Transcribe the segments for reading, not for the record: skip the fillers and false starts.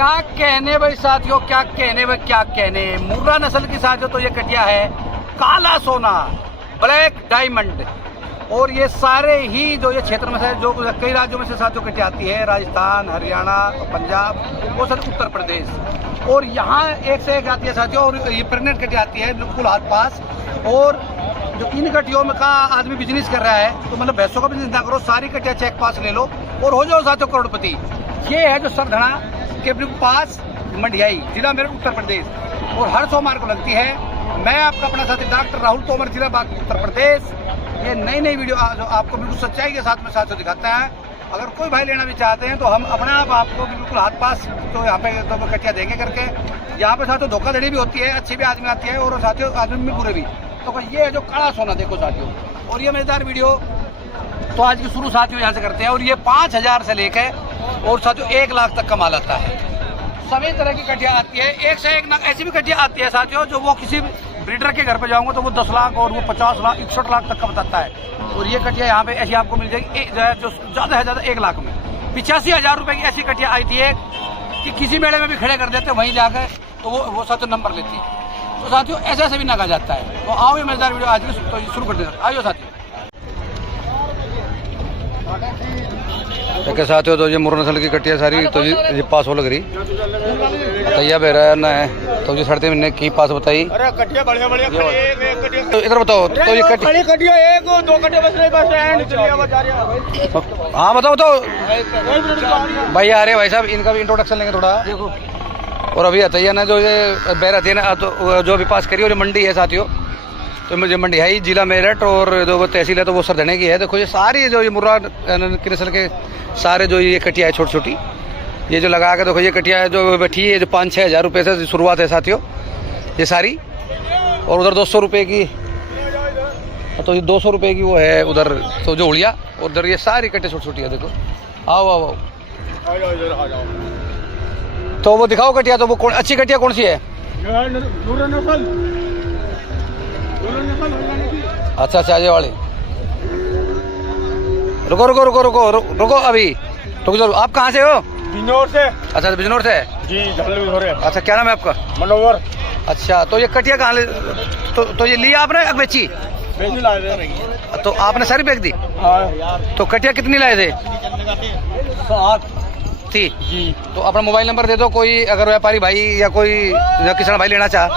क्या कहने भाई साथियों, क्या कहने भाई, क्या कहने। मुर्रा नस्ल की साथियों तो ये कटिया है काला सोना, ब्लैक डायमंड। और ये सारे ही जो ये क्षेत्र में से जो कई राज्यों में से साथियों कटिया आती है, राजस्थान, हरियाणा, पंजाब, वो सब उत्तर प्रदेश। और यहाँ एक से एक आती है साथियों। और ये प्रेगनेंट कटिया आती है बिल्कुल हाथ पास। और जो इन कटियों में का आदमी बिजनेस कर रहा है तो मतलब भैंसों का बिजनेस ना करो, सारी कटिया चेक पास ले लो और हो जाओ साथियों करोड़पति। ये है जो सरधना के पास मंडियाई, जिला मेरठ, उत्तर प्रदेश। और हर सोमवार को लगती है। मैं आपका अपना साथी डॉक्टर राहुल तोमर, जिला बाग, उत्तर प्रदेश। ये नई नई वीडियो जो आपको बिल्कुल सच्चाई के साथ में साथियों दिखाता है। अगर कोई भाई लेना भी चाहते हैं तो हम अपना आप आपको बिल्कुल हाथ पास तो यहाँ पे तो कटिया देंगे करके। यहाँ पे साथियों धोखाधड़ी भी होती है, अच्छी भी आदमी आती है और साथियों आदमी भी बुरे भी। तो ये है जो काला सोना देखो साथियों। और ये मजेदार वीडियो तो आज की शुरू साथियों यहाँ से करते हैं। और ये 5000 से लेकर और साथियों 1 लाख तक का माल आता है। सभी तरह की कटिया आती है, एक से एक ऐसी भी कटिया आती है साथियों जो वो किसी ब्रीडर के घर पे जाऊंगा तो वो 10 लाख और वो 50 लाख 61 लाख तक का बताता है। और ये कटिया यहाँ पे ऐसी आपको मिल जाएगी जो ज़्यादा है ज़्यादा 1 लाख में। 85,000 रुपये की ऐसी कटिया आई थी एक कि किसी मेले में भी खड़े कर देते वहीं जाकर तो वो साथियों नंबर लेती है। तो साथियों ऐसे ऐसे भी नगा जाता है। तो आओ ये मजेदार वीडियो आज की तो शुरू करते हैं। आइए साथियों। ठीक है साथियों, तो ये मुर्रा नस्ल की कटिया सारी तो ये पास हो लग रही बताइए बेरा ना है तो ये 3.5 की पास बताई। अरे कटिया बढ़िया बढ़िया तो इधर बताओ तो ये कटिया 1-2 कटिया बस रही, बस हाँ बताओ तो भाई आ रहे भाई साहब, इनका भी इंट्रोडक्शन लेंगे थोड़ा। और अभी बताइए ना जो ये बैरत है ना तो जो अभी पास करी और ये मंडी है साथियों। तो मुझे मंडी है ही जिला मेरठ और जो वो तहसील है तो वो सरधने की है। देखो ये सारी जो ये मुर्रा की नस्ल के सारे जो ये कटिया है छोटी छोटी, ये जो लगा के देखो ये कटिया है जो बैठी है जो 5-6 हज़ार रुपये से शुरुआत है साथियों ये सारी। और उधर 200 रुपये की, तो ये 200 रुपये की वो है उधर तो जो उड़िया। और उधर ये सारी कटिया छोटी छोटी है देखो। आओ आओ आओ तो वो दिखाओ कटिया। तो वो कौन अच्छी कटिया कौन सी है? अच्छा अच्छा ये वाली। रुको रुको रुको रुको रुको अभी रुको जरूर। आप कहाँ से हो? बिजनौर से। अच्छा बिजनौर से जी। अच्छा क्या नाम है आपका? मनोवर। अच्छा तो ये कटिया कहाँ ले तो ये लिया आपने बेची? तो आपने सारी बेच दी? हाँ। तो कटिया कितनी लाए थे? 7 थी जी। तो अपना मोबाइल नंबर दे दो, कोई अगर व्यापारी भाई या कोई किसान भाई लेना चाह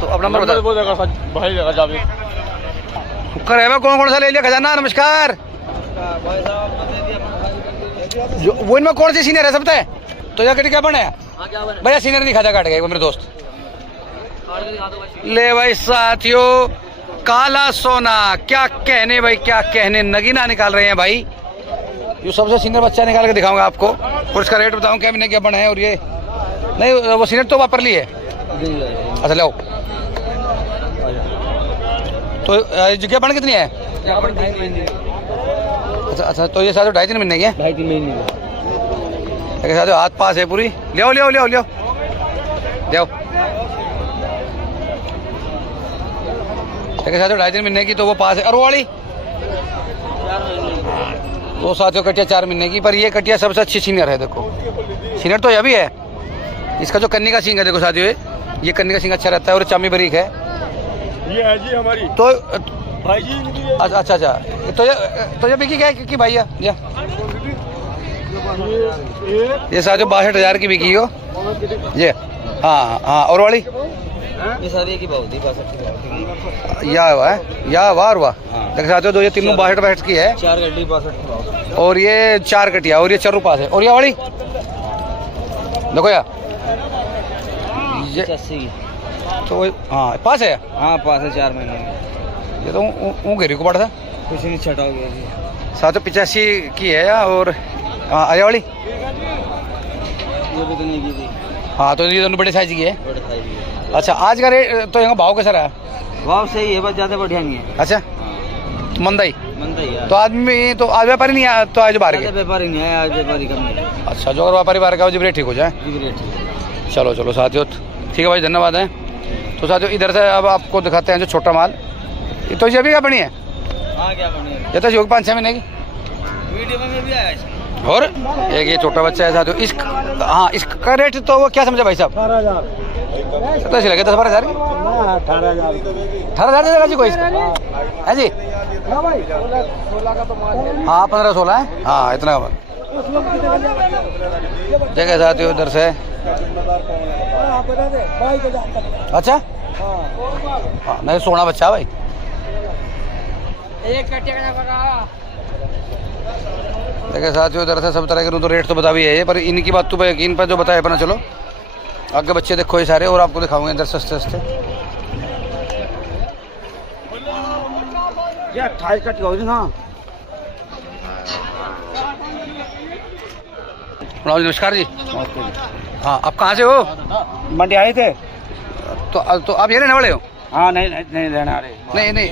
तो अपना नंबर बता भाई। करे कौन कौन सा ले लिया खजाना? नमस्कार। वो इनमें कौन सी सीनियर है सब है? तो यह कटी क्या बने भैया? सीनियर नहीं खाता काट गए वो मेरे दोस्त। ले भाई साथियों काला सोना, क्या कहने भाई, क्या कहने। नगीना निकाल रहे हैं भाई। ये सबसे सीनियर बच्चा निकाल के दिखाऊंगा आपको और इसका रेट बताऊं क्या मैंने क्या बना है। और ये नहीं वो सीनियर तो वापर ली है। अच्छा लो तो जगह बन कितनी है? अच्छा अच्छा तो ये साथ 2.5-3 महीने की है। 2.5-3 महीने साथ हाथ पास है पूरी। ले ले ले ले साथ 2.5-3 महीने की तो वो पास है। और वो वाली वो साथियों कटिया 4 महीने की। पर ये कटिया सबसे अच्छी सीनियर है। देखो सीनियर तो यह भी है। इसका जो कन्नी का सींग है देखो साथियों, ये कन्नी का सींग अच्छा रहता है और चामी बरीक है। ये है जी हमारी तो भाई जी। अच्छा अच्छा अच्छा तो ये बिकी क्या है कि भैया ये साथियों 62,000 की बिकी हो ये। हाँ हाँ और वाली ये सारी की बहुत ही या वाह देख साथियों दो ये तीनों 62 की है। 4 गड्डी 62 और ये 4 कटिया और ये चर्रू पास है। और ये वाली देखो यार ये 80 की तो हाँ पास है। हाँ पास है 4 महीने। ये तो घेरी को पड़ा था कुछ नहीं छटा हो गया जी। 785 की है। और हाँ आया वाली ये भी नहीं की थी। हाँ तो ये दोनों बड़े साइज की है। बड़े साइज की। अच्छा आज का रेट तो यहाँ भाव कैसा रहा? भाव सही है बस ज़्यादा बढ़िया नहीं है। अच्छा तो मंदाई है तो आदमी तो आज व्यापारी नहीं आया तो आज बाहर के व्यापारी नहीं आया, आज व्यापारी कम है। अच्छा जो अगर व्यापारी बाहर का रेट ठीक हो जाए। चलो चलो साथियों ठीक है भाई, धन्यवाद है। तो साथियों इधर से अब आपको दिखाते हैं जो छोटा माल। तो ये भी क्या बनी है? हाँ क्या बनी है? ये तो योग 5-6 महीने की वीडियो में भी आया है। और एक ये छोटा बच्चा है साथियों। इस हाँ, इसका रेट तो वो क्या समझा भाई साहब? 18,000। कितना लगे? 10-12 हज़ार? 18,000। 18,000 देगा जी कोई इसका? है जी? 16 का तो माल है। हाँ 15-16 है। हाँ इतना जगह साथियों इधर से। अच्छा हाँ, नहीं सोना बच्चा भाई। देखिए साथियों इधर से सब तरह के तो रेट तो बता भी है, पर इनकी बात तो यकीन पर जो बताया अपना। चलो आगे बच्चे देखो ये सारे, और आपको दिखाऊंगे इधर सस्ते सस्ते। ये 28 का होगी ना। नमस्कार जी। हाँ आप कहाँ से हो? मंडी आए थे। तो आप ये रहने वाले हो? हाँ नहीं लेने आ रहे। नहीं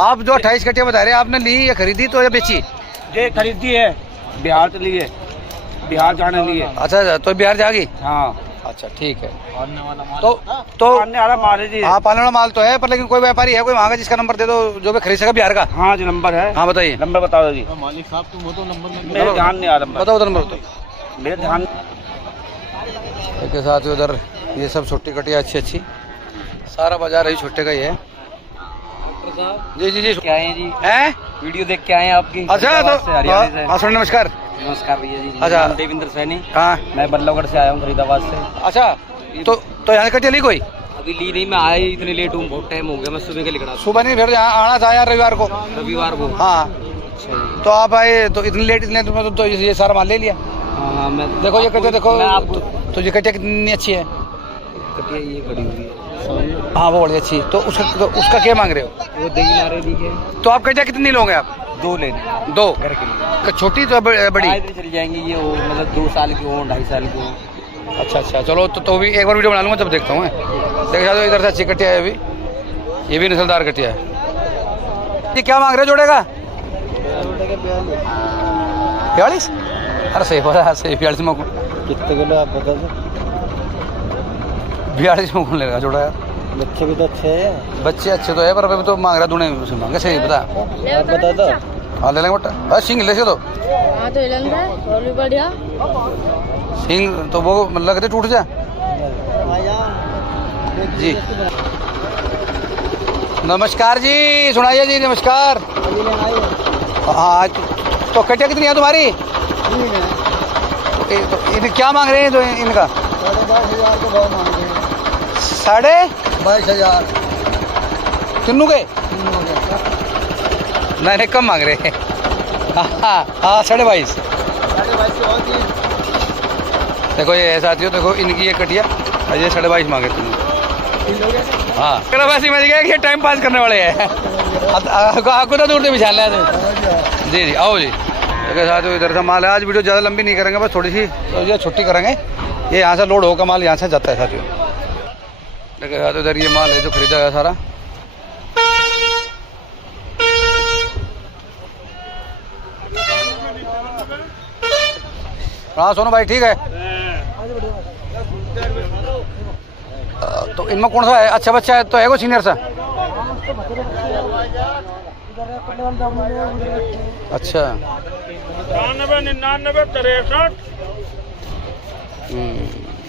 आप जो 28 कट्टियाँ बता रहे हैं, आपने ली या खरीदी तो या बेची? ये खरीदी है, बिहार के लिए, बिहार जाने लिए। अच्छा तो बिहार जाएगी? हाँ। अच्छा ठीक है। तो आने वाला माल है जी। हाँ पालने वाला माल तो है, पर लेकिन कोई व्यापारी है कोई वहाँ का जिसका नंबर दे दो जो भी खरीद सका बिहार का? हाँ जो नंबर है। हाँ बताइए। नंबर बता दो जी। मालिक साहब तुम हो तो नंबर में मेरे ध्यान नहीं आ रहा। बताओ तो नंबर तो। मेरे ध्यान के साथ उधर ये सब छोटी कटिया अच्छी सारा बाजार है छोटे का ही है। जी जी जी क्या है जी? हैं? वीडियो देख के आए हैं आपकी। अच्छा हरियाणा से। तो सर नमस्कार। नमस्कार भैया जी। अच्छा। नाम देवेंद्र सैनी। हाँ मैं बल्लभगढ़ से आया हूँ, फरीदाबाद से। अच्छा तो यहाँ कटिया ली कोई? अभी ली नहीं, मैं आया ही इतने लेट हूँ, बहुत टाइम हो गया। मैं सुबह के निकला सुबह नहीं, फिर यहाँ आना था यार रविवार को। रविवार को। हाँ अच्छा। तो आप आए तो इतनी लेट इसलिए तुमने तो ये सारा माल ले लिया। हाँ मैं देखो ये कटिया देखो। मैं आपको तो ये कटिया कितनी अच्छी है। कटिया ये खड़ी हुई है। हाँ वो बड़ी अच्छी। तो उसका क्या मांग रहे हो? वो दही नारे दी है। तो आप कटिया कितनी लोगे आप? 2 लेने। 2 घर के लिए। छोटी तो बड़ी? चली जाएंगी ये, हो मतलब 2 साल की हो, 2.5 साल की हो। अच्छा चलो तो भी एक बार वीडियो बना लूँगा तब देखता हूँ मैं। देखा तो इधर से अच्छी कटिया है अभी, ये भी नस्लदार कटिया है। ये क्या मांग रहे हो जोड़े का? 42? अरे सही पता है, सही 42 में कितने किलो आप बता दो। 42 में कौन लेगा जोड़ा यार? बच्चे भी तो अच्छे हैं। बच्चे अच्छे तो है, पर अभी तो मांग रहा दूने से मांगे सही बता। आप बता दो। हाँ ले लेंगे बेटा। हाँ सिंग ले से तो हाँ तो लेंगे और भी बढ़िया। सिंग तो वो लगते टूट जा जी। नमस्कार जी, सुनाइए जी। नमस्कार। हाँ तो कटिया कितनी है तुम्हारी? तो इन क्या मांग रहे हैं तो इनका? 22,000 के भाव मांग रहे हैं। 22,500 तीनों के? नहीं कम मांग रहे हैं। हाँ 22,500। देखो ये साथियों, देखो इनकी ये कटिया ये 22,500 मांगे तुमने। हाँ चलो वैसे मैं क्या कि टाइम पास करने वाले हैं। आपको तो दूर से बिछा लिया जी जी। आओ जी। देखो साथियों इधर से माल है। आज वीडियो ज़्यादा लंबी नहीं करेंगे, बस थोड़ी सी तो ये छुट्टी करेंगे। ये यहाँ से लोड होकर माल यहाँ से जाता है साथियों। देखो साथियों इधर ये माल है जो खरीदा गया सारा। हाँ सोनू भाई ठीक है। तो इनमें कौन सा है अच्छा बच्चा है? तो है वो सीनियर सा? अच्छा 99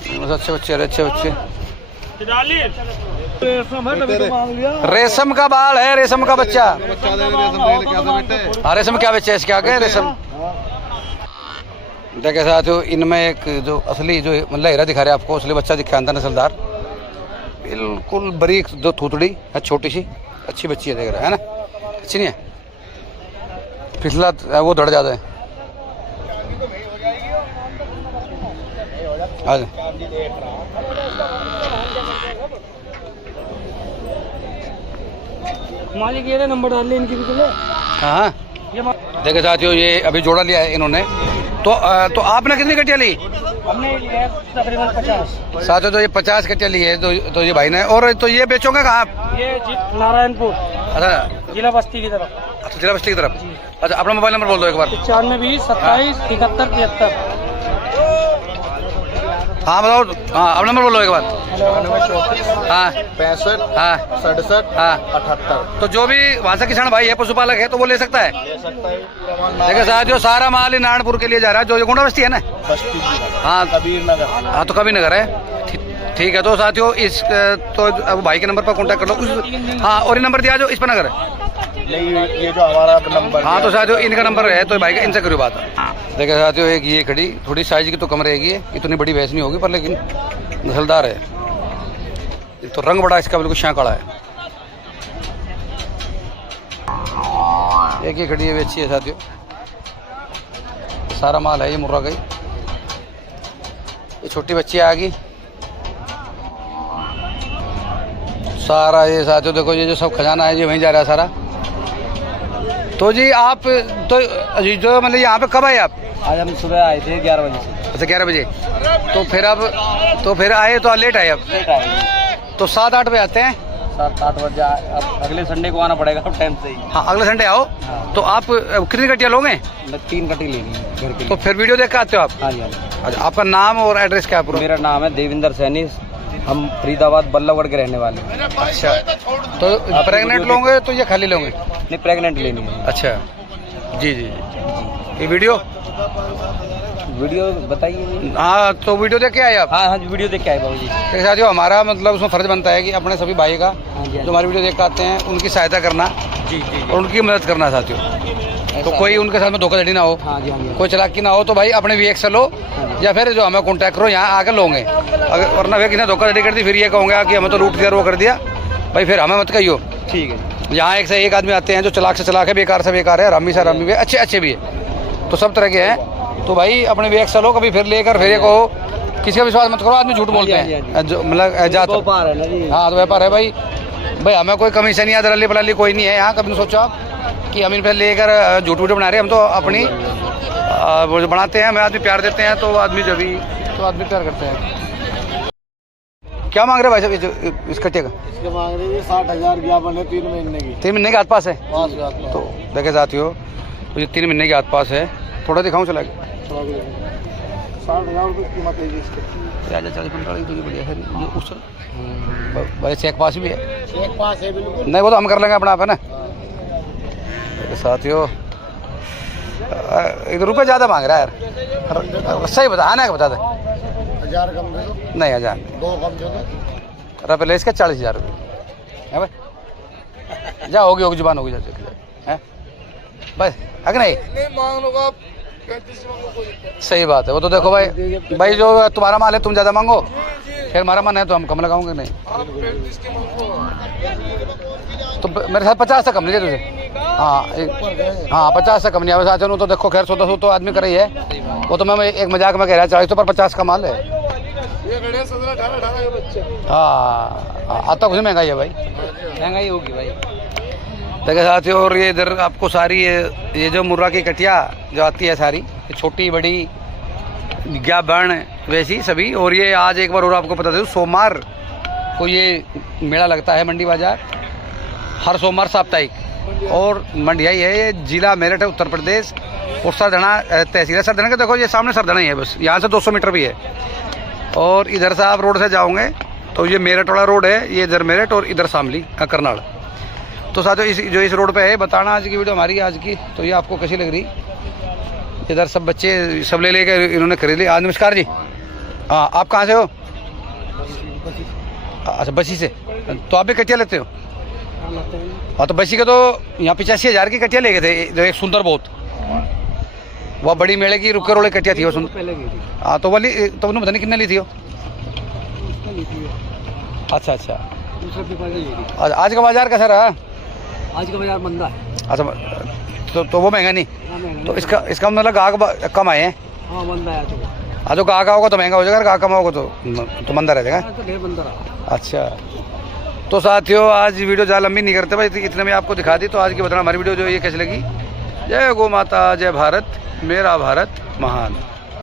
63 अच्छे बच्चे अच्छे बच्चे। 40 रेशम का बाल है, रेशम का बच्चा। हाँ रेशम क्या बच्चा है इसके आगे? रेशम देखे साथियों इनमें एक जो असली जो मतलब हीरा दिखा रहे हैं आपको, असली बच्चा दिखा अंदर नस्लदार, बिल्कुल बारीक दो थूथड़ी है, छोटी सी अच्छी बच्ची है। देख रहा है ना, अच्छी नहीं है? फिसला वो धड़ जाता है। आ जाए मालिक ये नंबर डाल ले इनकी भी। हाँ देखे साथियों ये अभी जोड़ा लिया है इन्होंने। तो आपने कितनी कटिया ली? हमने लिया तकरीबन 50। साथियों तो ये 50 कटिया ली है तो ये भाई ने। और तो ये बेचोगे कहाँ आप? ये नारायणपुर, अच्छा जिला बस्ती की तरफ। अच्छा जिला बस्ती की तरफ। अच्छा अपना मोबाइल नंबर बोल दो एक बार। 95 20 27 71 73। हाँ बताओ, हाँ अब नंबर बोलो एक बार। 94 हाँ 65 हाँ 67 हाँ। 78 तो जो भी वहाँ से किसान भाई है, पशुपालक है, तो वो ले सकता है। ले सकता है। पूरा माल देखिए साथियों, सारा माल ही नारायणपुर के लिए जा रहा है, जो ये गुंडा बस्ती है ना। बस्ती हाँ कबीर नगर। हाँ, तो कभी नगर है। ठीक है, तो साथियों इस तो अब भाई के नंबर पर कांटेक्ट कर लो उस। हाँ, और ये नंबर दिया जो इस पर नगर है। ये जो हमारा नंबर। हाँ, तो साथियों इनका नंबर है, तो भाई का इनसे करो बात। देखिए साथियों, एक ये खड़ी थोड़ी साइज की तो कम रहेगी, इतनी बड़ी भैंस नहीं होगी, पर लेकिन नस्लदार है। तो रंग बड़ा इसका बिल्कुल शांकड़ा है। एक ये खड़ी है, अच्छी है साथियों। सारा माल है ये मुर्रा का ही। ये छोटी बच्ची आ गई सारा। ये साथियों देखो, ये जो सब खजाना है ये वहीं जा रहा है सारा। तो जी आप तो जो मतलब यहाँ पे कब आए आप? आज हम सुबह आए थे 11 बजे से। अच्छा 11 बजे। तो फिर अब तो फिर आए तो लेट आए अब? लेट आए तो 7-8 बजे आते हैं। 7-8 बजे। अब अगले संडे को आना पड़ेगा टाइम से ही। हाँ, अगले संडे आओ। हाँ। तो आप कितनी कटिया लोगे? मैं 3 कटी लेनी है घर के तो लिए। फिर वीडियो देख के आते हो आप? हाँ जी हाँ जी। अच्छा, आपका नाम और एड्रेस क्या है पूरा? मेरा नाम है देविंदर सैनी। हम फरीदाबाद बल्लभगढ़ के रहने वाले हैं। अच्छा, तो प्रेग्नेंट लोगे तो ये खाली लोगे? नहीं, प्रेग्नेंट लेनी है। अच्छा जी जी। ये वीडियो बताइए। हाँ, तो वीडियो देख के आए आप? हाँ हाँ जी, वीडियो देख के आए बाबू जी। तो साथियों हमारा मतलब उसमें फ़र्ज बनता है कि अपने सभी भाई का हाँ जी जो हमारी वीडियो देख के आते हैं उनकी सहायता करना जी जी। और उनकी मदद करना साथियों। तो कोई उनके साथ में धोखाधड़ी ना हो, हाँ जी हाँ जी। कोई चालाकी ना हो, तो भाई अपने वीएक्स से लो या फिर जो हमें कॉन्टैक्ट करो, यहाँ आकर लोगे। अगर वरना वे किसी धोखाधड़ी कर दी फिर ये कहूँगा कि हमें तो लूट दिया, वो कर दिया भाई, फिर हमें मत कहियो। ठीक है। यहाँ एक से एक आदमी आते हैं जो चलाक से चलाक है, बेकार से बेकार है, हरामी से हरामी भी है, अच्छे अच्छे भी है, तो सब तरह के हैं। तो भाई अपने वीएक्स से लो, कभी फिर लेकर फिर ये कहो, किसी का विश्वास मत करो, आदमी झूठ बोलते हैं जो मतलब व्यापार है ना जी। हाँ, तो व्यापार है भाई। भाई हमें कोई कमीशन या दलाली बलाली कोई नहीं है यहाँ। कभी नहीं सोचो आप कि हम इन पर लेकर झूठ वूठ बना रहे हैं। हम तो अपनी वो जो बनाते हैं, हमें आदमी प्यार देते हैं, तो आदमी जब भी तो आदमी प्यार करते हैं। क्या मांग रहे भाई साहब इस कट्टे का? इसके मांग रही है 60,000 ज्ञापन है 3 महीने की। 3 महीने के आसपास है। तो तो देखे साथियों, तो ये 3 महीने के आसपास है। थोड़ा दिखाऊँ चला 60,000 रुपये कीमत है इसकी। 40-45 तो बढ़िया है ये उस भाई चेक पास भी है। एक पास है बिल्कुल। नहीं, वो तो हम कर लेंगे अपना आप, है ना। साथियों इधर रुपये ज़्यादा मांग रहा है यार, सही बता आना बता दे। 1000 कम दे दो। नहीं 1000 2 कम दे दो। रुपये ले इसका 40,000 रुपये है भाई। जा होगी जुबान होगी, जा है बस अगर नहीं मांग लो आप 35 मांगो कोई। सही बात है। वो तो देखो भाई जो तुम्हारा माल है तुम ज़्यादा मांगो, फिर हमारा मन है तो हम कम लगाओगे। नहीं आप 35 की मांगो। तो मेरे साथ 50 से कम नहीं तुझे। हाँ हाँ 50 से कम नहीं आवे साथियों। तो देखो खैर 100-200 तो आदमी कर ही है, वो तो मैं एक मजाक में कह रहा 40 तो पर 50 का माल है। ये गड़े 17-18 के बच्चे। हाँ आता कुछ महंगाई है भाई, महंगाई होगी भाई। देखिए साथियों, और ये इधर आपको सारी ये जो मुर्रा की कटिया जो आती है सारी, छोटी बड़ी क्या बर्ण वैसी सभी। और ये आज एक बार और आपको बता दूँ, सोमवार को ये मेला लगता है मंडी बाजार, हर सोमवार साप्ताहिक। और मंडिया ही है, ये जिला मेरठ है उत्तर प्रदेश, और सरधना तहसील है। सरधना के देखो ये सामने सरधना ही है, बस यहाँ से 200 मीटर भी है। और इधर से आप रोड से जाओगे तो ये मेरठ वाला रोड है, ये इधर मेरठ और इधर शामली करनाल। तो साथियों इस रोड पे है। बताना आज की वीडियो हमारी आज की, तो ये आपको कैसी लग रही। इधर सब बच्चे सब ले लेकर इन्होंने खरीद ली। नमस्कार जी। हाँ, आप कहाँ से हो? अच्छा बसी से। तो आप भी कटिया लेते हो? हाँ, तो बसी के तो यहाँ 85,000 की कटिया ले गए थे, जो एक सुंदर बहुत वह बड़ी मेले की रुके रोड़े कटिया थी वो सुंदर। हाँ, तो वाली तो उन्होंने पता नहीं कितने ली थी वो। अच्छा अच्छा, आज का बाजार कैसा रहा? आज का बाजार मंदा है। अच्छा, तो वो महंगा नहीं। तो इसका मतलब गाहक कम आए हैं। हाँ मंदा है तो। हाँ, तो गाहक होगा तो महंगा हो जाएगा, गाहक कम होगा तो मंदा रह जाएगा। अच्छा, तो साथियों आज वीडियो ज़्यादा लंबी नहीं करते भाई, इतने में आपको दिखा दी। तो आज की बताना हमारी वीडियो जो ये कैसी लगी। जय गौ माता, जय भारत, मेरा भारत महान।